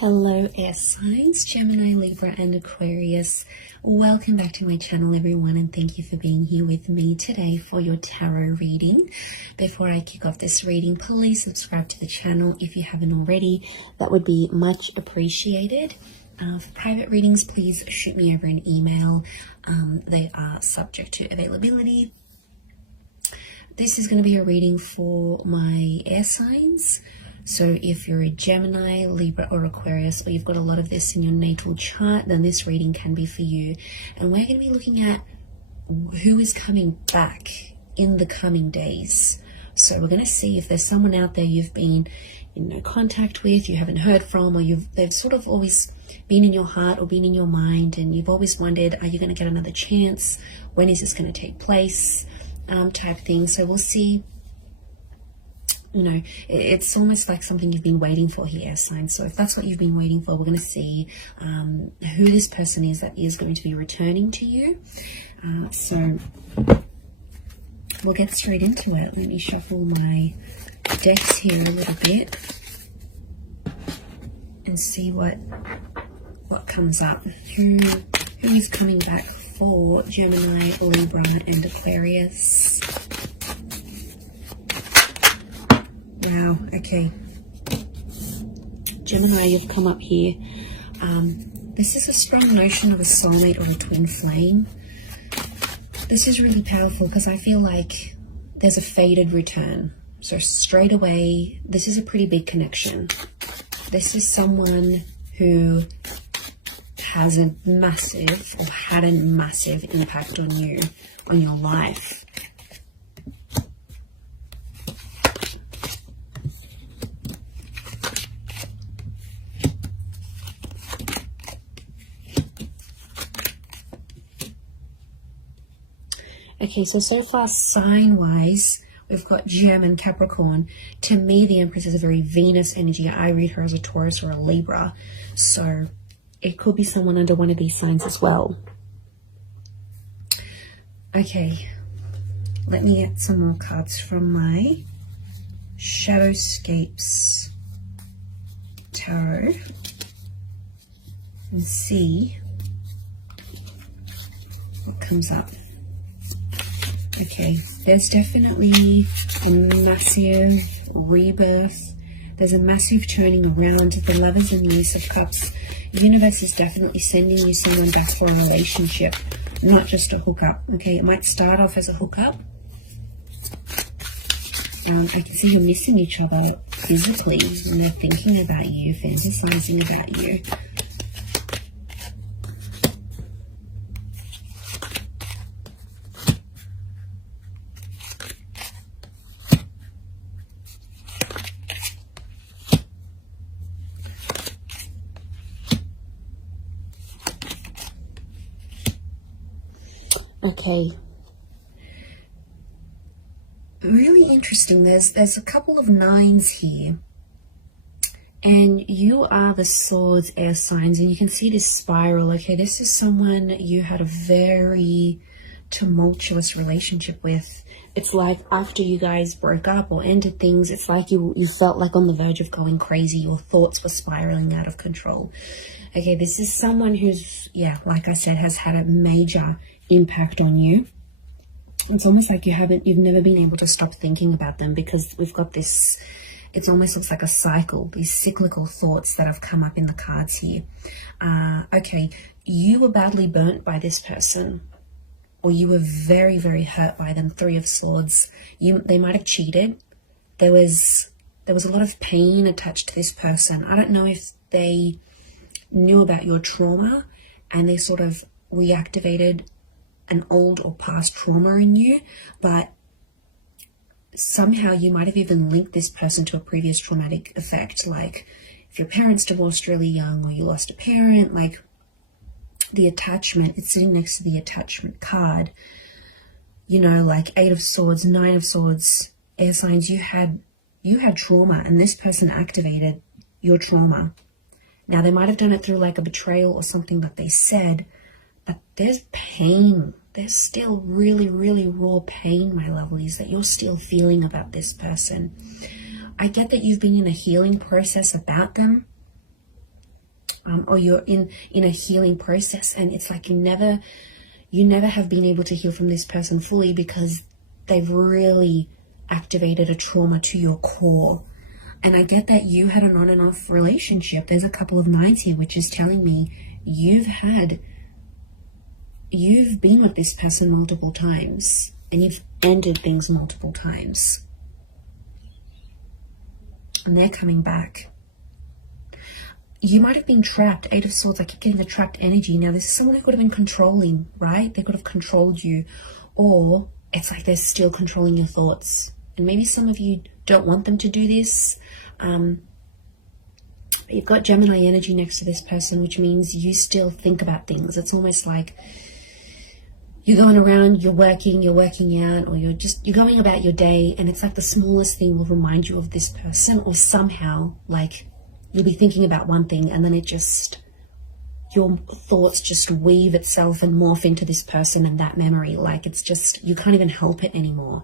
Hello air signs, Gemini, Libra and Aquarius. Welcome back to my channel everyone, and thank you for being here with me today for your tarot reading. Before I kick off this reading, please subscribe to the channel if you haven't already. That would be much appreciated. For private readings, please shoot me over an email. They are subject to availability. This is going to be a reading for my air signs. So if you're a Gemini, Libra or Aquarius, or you've got a lot of this in your natal chart, then this reading can be for you. And we're going to be looking at who is coming back in the coming days. So we're going to see if there's someone out there you've been in no contact with, you haven't heard from, or they've sort of always been in your heart or been in your mind, and you've always wondered, are you going to get another chance? When is this going to take place? Type thing. So we'll see. You know, it's almost like something you've been waiting for here, air signs. So if that's what you've been waiting for, we're going to see who this person is that is going to be returning to you. So we'll get straight into it. Let me shuffle my decks here a little bit and see what comes up. Who is coming back for Gemini, Libra and Aquarius? Wow, okay. Gemini, you've come up here. This is a strong notion of a soulmate or a twin flame. This is really powerful because I feel like there's a fated return. So straight away, this is a pretty big connection. This is someone who has a massive, or had a massive impact on you, on your life. Okay, so far sign-wise, we've got Gem and Capricorn. To me, the Empress is a very Venus energy. I read her as a Taurus or a Libra. So it could be someone under one of these signs as well. Okay, let me get some more cards from my Shadowscapes Tarot and see what comes up. Okay, there's definitely a massive rebirth. There's a massive turning around. The Lovers and the Ace of Cups. The universe is definitely sending you someone back for a relationship, not just a hookup. Okay, it might start off as a hookup. I can see you're missing each other physically, and they're thinking about you, fantasizing about you. Okay, really interesting. There's a couple of nines here, and you are the Swords air signs, and you can see this spiral. Okay, this is someone you had a very tumultuous relationship with. It's like after you guys broke up or ended things, it's like you felt like on the verge of going crazy. Your thoughts were spiraling out of control. Okay, this is someone who's, yeah, like I said, has had a major impact on you. It's almost like you've never been able to stop thinking about them, because we've got this, it almost looks like a cycle, these cyclical thoughts that have come up in the cards here. Okay, you were badly burnt by this person, or you were very, very hurt by them. Three of Swords. They might have cheated. There was a lot of pain attached to this person. I don't know if they knew about your trauma and they sort of reactivated an old or past trauma in you, but somehow you might have even linked this person to a previous traumatic effect, like if your parents divorced really young, or you lost a parent. Like the attachment, it's sitting next to the attachment card, you know, like Eight of Swords, Nine of Swords, air signs. You had trauma, and this person activated your trauma. Now they might have done it through like a betrayal or something that they said, but there's pain. There's still really, really raw pain, my lovelies, that you're still feeling about this person. I get that you've been in a healing process about them. or you're in a healing process, and it's like you never have been able to heal from this person fully because they've really activated a trauma to your core. And I get that you had an on and off relationship. There's a couple of nines here, which is telling me you've been with this person multiple times, and you've ended things multiple times. And they're coming back. You might have been trapped. Eight of Swords, I keep getting the trapped energy. Now, this is someone who could have been controlling, right? They could have controlled you. Or it's like they're still controlling your thoughts. And maybe some of you don't want them to do this. You've got Gemini energy next to this person, which means you still think about things. It's almost like you're going around, you're working out, or you're going about your day, and it's like the smallest thing will remind you of this person, or somehow, like, you'll be thinking about one thing and then your thoughts just weave itself and morph into this person and that memory. Like, it's just, you can't even help it anymore.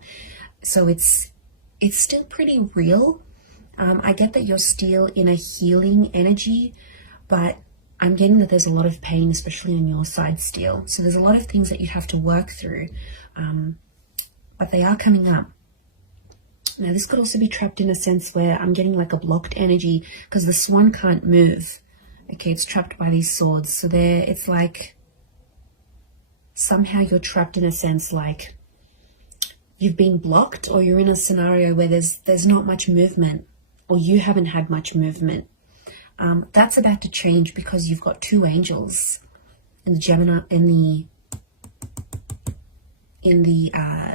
So it's still pretty real. I get that you're still in a healing energy, but I'm getting that there's a lot of pain, especially on your side still. So there's a lot of things that you have to work through, but they are coming up. Now, this could also be trapped in a sense where I'm getting like a blocked energy because the swan can't move. Okay, it's trapped by these swords. So it's like somehow you're trapped in a sense like you've been blocked, or you're in a scenario where there's not much movement, or you haven't had much movement. That's about to change because you've got two angels in the Gemini, in the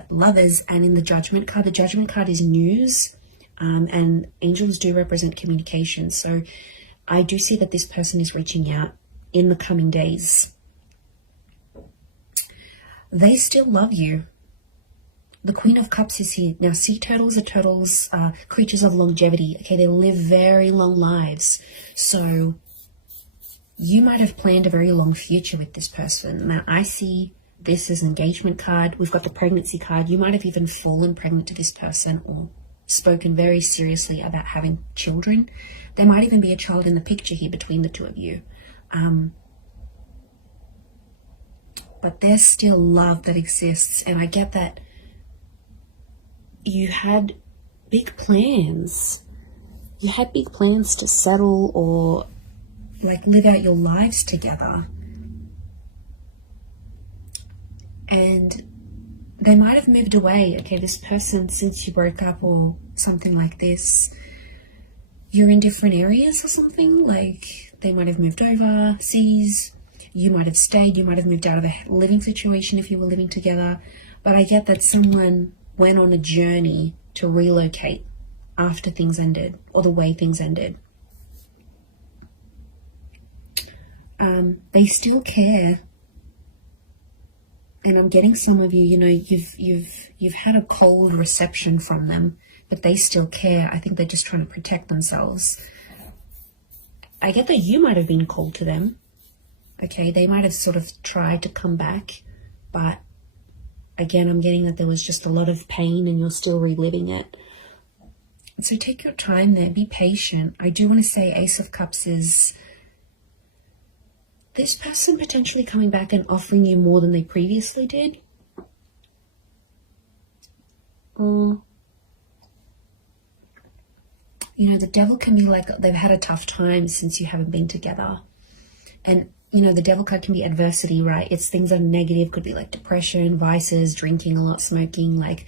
Lovers, and in the Judgment card. The Judgment card is news, and angels do represent communication. So I do see that this person is reaching out in the coming days. They still love you. The Queen of Cups is here. Now, sea turtles are creatures of longevity. Okay, they live very long lives. So you might have planned a very long future with this person. Now, I see this as an engagement card. We've got the pregnancy card. You might have even fallen pregnant to this person or spoken very seriously about having children. There might even be a child in the picture here between the two of you. But there's still love that exists. And I get that you had big plans. You had big plans to settle or like live out your lives together. And they might have moved away. Okay, this person, since you broke up or something like this, you're in different areas or something. Like they might have moved overseas. You might have stayed. You might have moved out of a living situation if you were living together. But I get that someone went on a journey to relocate after things ended, or the way things ended. They still care. And I'm getting some of you, you know, you've had a cold reception from them, but they still care. I think they're just trying to protect themselves. I get that you might have been cold to them. Okay, they might have sort of tried to come back, but again, I'm getting that there was just a lot of pain and you're still reliving it. So take your time there, be patient. I do want to say Ace of Cups is this person potentially coming back and offering you more than they previously did. Or, you know, the Devil can be like they've had a tough time since you haven't been together. And, you know, the Devil card can be adversity, right? It's things that are negative, could be like depression, vices, drinking a lot, smoking. Like,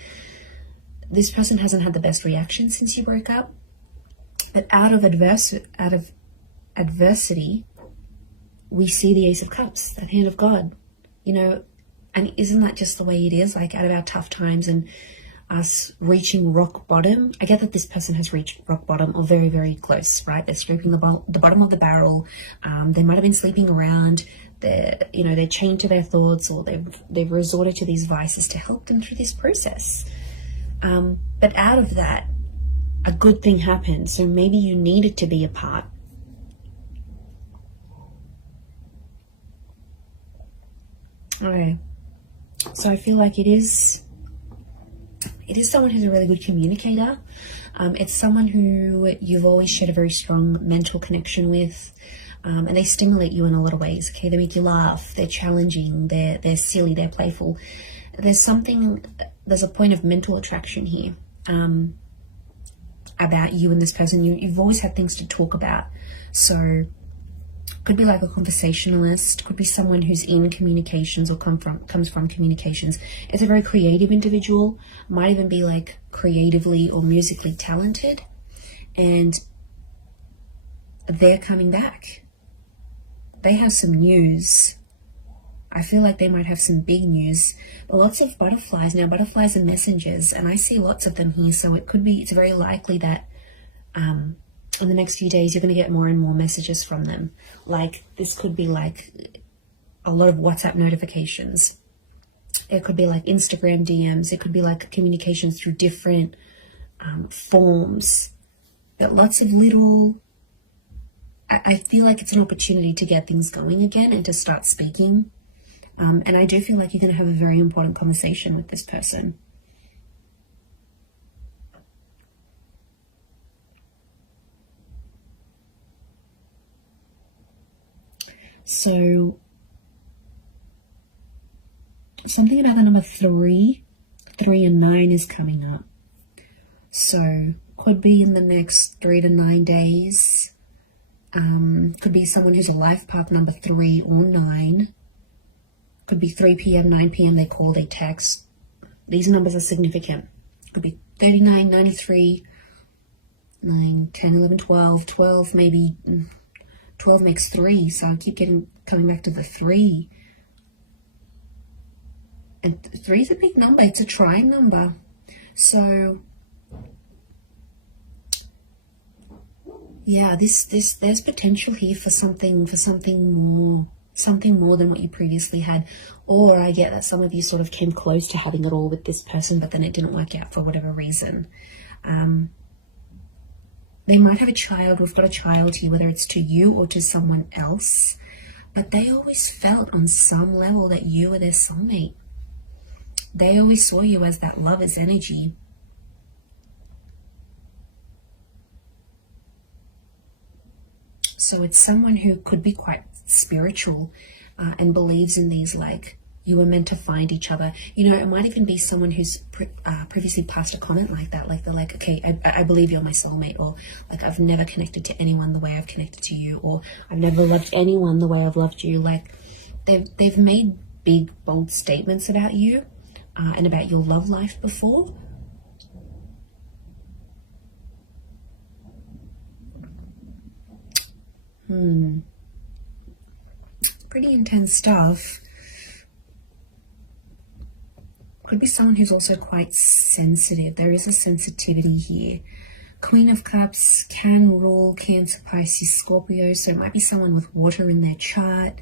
this person hasn't had the best reaction since you broke up. But out of adversity, we see the Ace of Cups, that hand of God, you know, and isn't that just the way it is? Like, out of our tough times and us reaching rock bottom, I get that this person has reached rock bottom or very, very close, right? They're scraping the bottom of the barrel. They might have been sleeping around. They're chained to their thoughts, or they've resorted to these vices to help them through this process. But out of that, a good thing happened. So maybe you needed to be apart. Okay, so I feel like it is someone who's a really good communicator. It's someone who you've always shared a very strong mental connection with. and they stimulate you in a lot of ways. Okay, they make you laugh, they're challenging, they're silly, they're playful. There's a point of mental attraction here about you and this person. You've always had things to talk about. So could be like a conversationalist, could be someone who's in communications or comes from communications. It's a very creative individual, might even be like creatively or musically talented, and they're coming back. They have some news. I feel like they might have some big news. But lots of butterflies. Now, butterflies are messengers, and I see lots of them here. So it's very likely that in the next few days, you're going to get more and more messages from them. Like, this could be like a lot of WhatsApp notifications. It could be like Instagram DMs. It could be like communications through different forms. But lots of little... I feel like it's an opportunity to get things going again and to start speaking. And I do feel like you're going to have a very important conversation with this person. So, something about the number 3 and 9 is coming up. So, could be in the next 3 to 9 days. Could be someone who's a life path number 3 or 9. Could be 3 p.m., 9 p.m. They call, they text. These numbers are significant. Could be 39, 93, 9, 10, 11, 12, 12, maybe 12 makes 3. So I keep coming back to the 3. And 3 is a big number. It's a trying number. So yeah, there's potential here for something more than what you previously had. Or I get that some of you sort of came close to having it all with this person, but then it didn't work out for whatever reason. They might have a child. We've got a child here, whether it's to you or to someone else, but they always felt on some level that you were their soulmate. They always saw you as that lover's energy. So it's someone who could be quite spiritual and believes in these, like, you were meant to find each other. You know, it might even be someone who's previously passed a comment like that. Like, they're like, okay, I believe you're my soulmate. Or like, I've never connected to anyone the way I've connected to you. Or I've never loved anyone the way I've loved you. Like, they've made big, bold statements about you and about your love life before. Pretty intense stuff. Could be someone who's also quite sensitive. There is a sensitivity here. Queen of Cups can rule Cancer, Pisces, Scorpio. So it might be someone with water in their chart.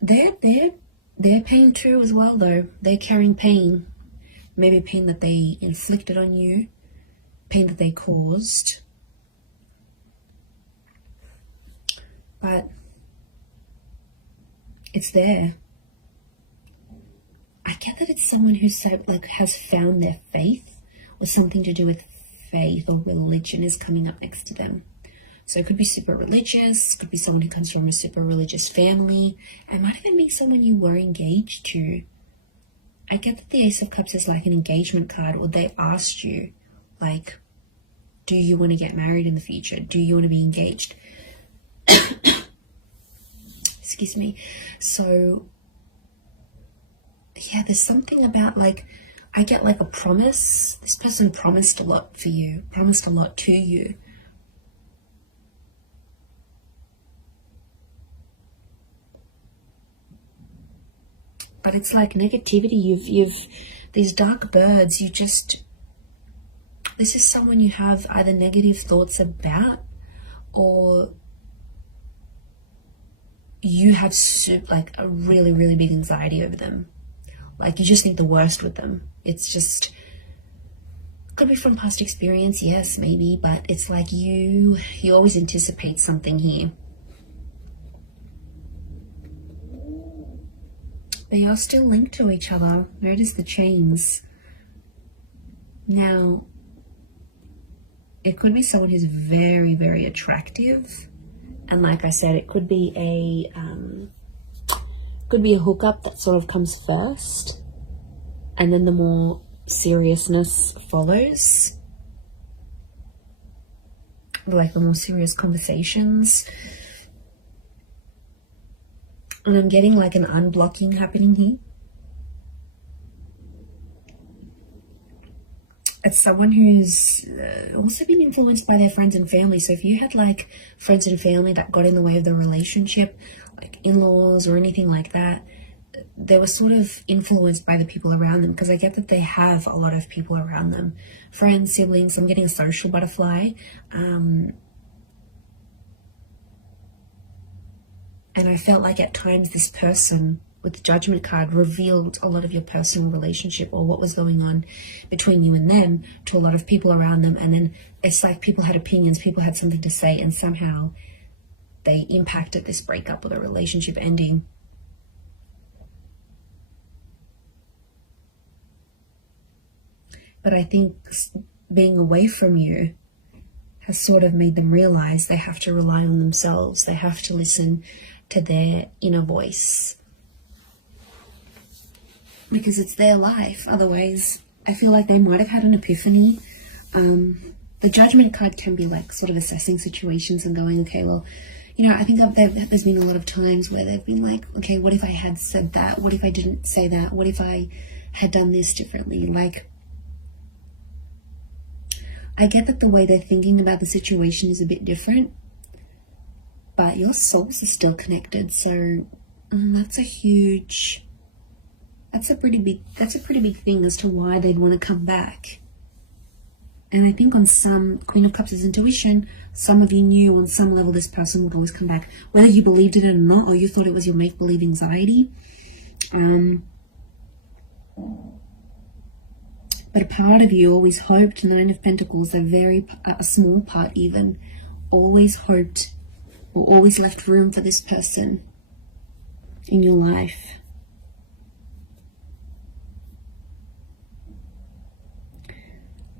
They're pain too as well, though. They're carrying pain. Maybe pain that they inflicted on you. Pain that they caused. But it's there. I get that it's someone who has found their faith, or something to do with faith or religion is coming up next to them. So it could be super religious, could be someone who comes from a super religious family. It might even be someone you were engaged to. I get that the Ace of Cups is like an engagement card, or they asked you, like, do you want to get married in the future? Do you want to be engaged? Excuse me. So, yeah, there's something about, like, I get like a promise. This person promised a lot for you, promised a lot to you. But it's like negativity. You've these dark birds, this is someone you have either negative thoughts about, or you have like a really, really big anxiety over them. Like, you just think the worst with them. It's just, could be from past experience, yes, maybe, but it's like you always anticipate something here. They are still linked to each other. Notice the chains. Now, it could be someone who's very, very attractive. And like I said, it could be a hookup that sort of comes first, and then the more seriousness follows, like the more serious conversations. And I'm getting like an unblocking happening here. It's someone who's also been influenced by their friends and family. So if you had like friends and family that got in the way of the relationship, like in-laws or anything like that, they were sort of influenced by the people around them, because I get that they have a lot of people around them. Friends, siblings, I'm getting a social butterfly. And I felt like at times this person with the Judgment card revealed a lot of your personal relationship or what was going on between you and them to a lot of people around them. And then it's like people had opinions, people had something to say, and somehow they impacted this breakup or the relationship ending. But I think being away from you has sort of made them realize they have to rely on themselves. They have to listen to their inner voice, because it's their life. Otherwise, I feel like they might have had an epiphany. The Judgment card can be like sort of assessing situations and going, okay, well, you know, I think there's been a lot of times where they've been like, okay, what if I had said that? What if I didn't say that? What if I had done this differently? Like, I get that the way they're thinking about the situation is a bit different, but your souls are still connected. So that's a pretty big thing as to why they'd want to come back. And I think on some, Queen of Cups is intuition, some of you knew on some level this person would always come back, whether you believed it or not, or you thought it was your make-believe anxiety. But a part of you always hoped, Nine of Pentacles, a small part even, always hoped or always left room for this person in your life.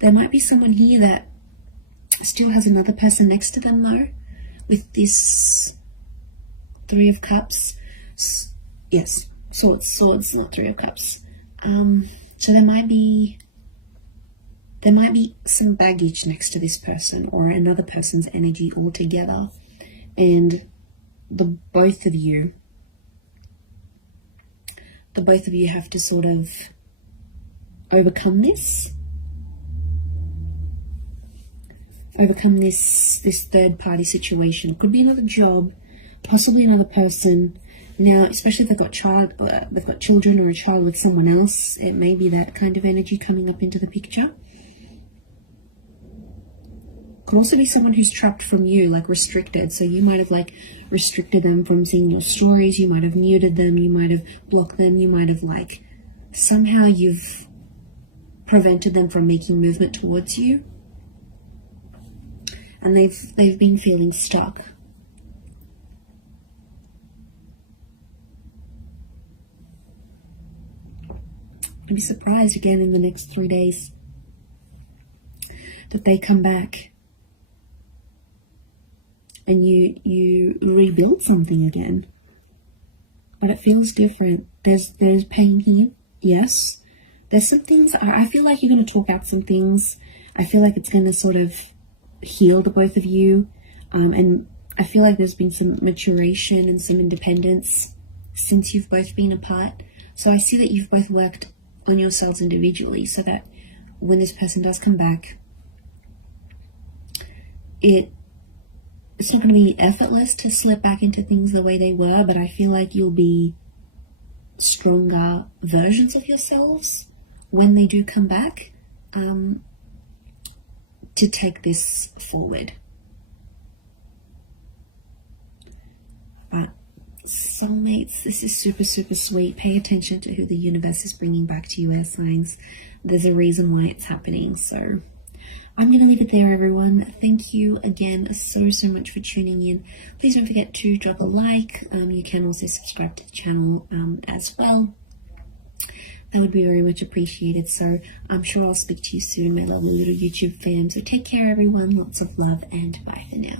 There might be someone here that still has another person next to them though, with this Three of Cups. Yes, swords, not Three of Cups. So there might be some baggage next to this person or another person's energy altogether, and the both of you have to sort of overcome this third party situation. It could be another job, possibly another person. Now, especially if they've got children or a child with someone else, it may be that kind of energy coming up into the picture. Could also be someone who's trapped from you, like restricted. So you might have like restricted them from seeing your stories. You might have muted them. You might have blocked them. You might have like somehow you've prevented them from making movement towards you. And they've been feeling stuck. I'd be surprised again in the next 3 days that they come back and you rebuild something again. But it feels different. There's pain here, yes. There's some things, I feel like you're going to talk out some things. I feel like it's going to sort of heal the both of you. And I feel like there's been some maturation and some independence since you've both been apart. So I see that you've both worked on yourselves individually so that when this person does come back, it's not going to be effortless to slip back into things the way they were, but I feel like you'll be stronger versions of yourselves when they do come back, to take this forward. But soulmates, this is super, super sweet. Pay attention to who the universe is bringing back to you, air signs. There's a reason why it's happening. So I'm going to leave it there, everyone. Thank you again so much for tuning in. Please don't forget to drop a like. You can also subscribe to the channel as well. that would be very much appreciated. So I'm sure I'll speak to you soon, my lovely little YouTube fam. So take care, everyone. Lots of love, and bye for now.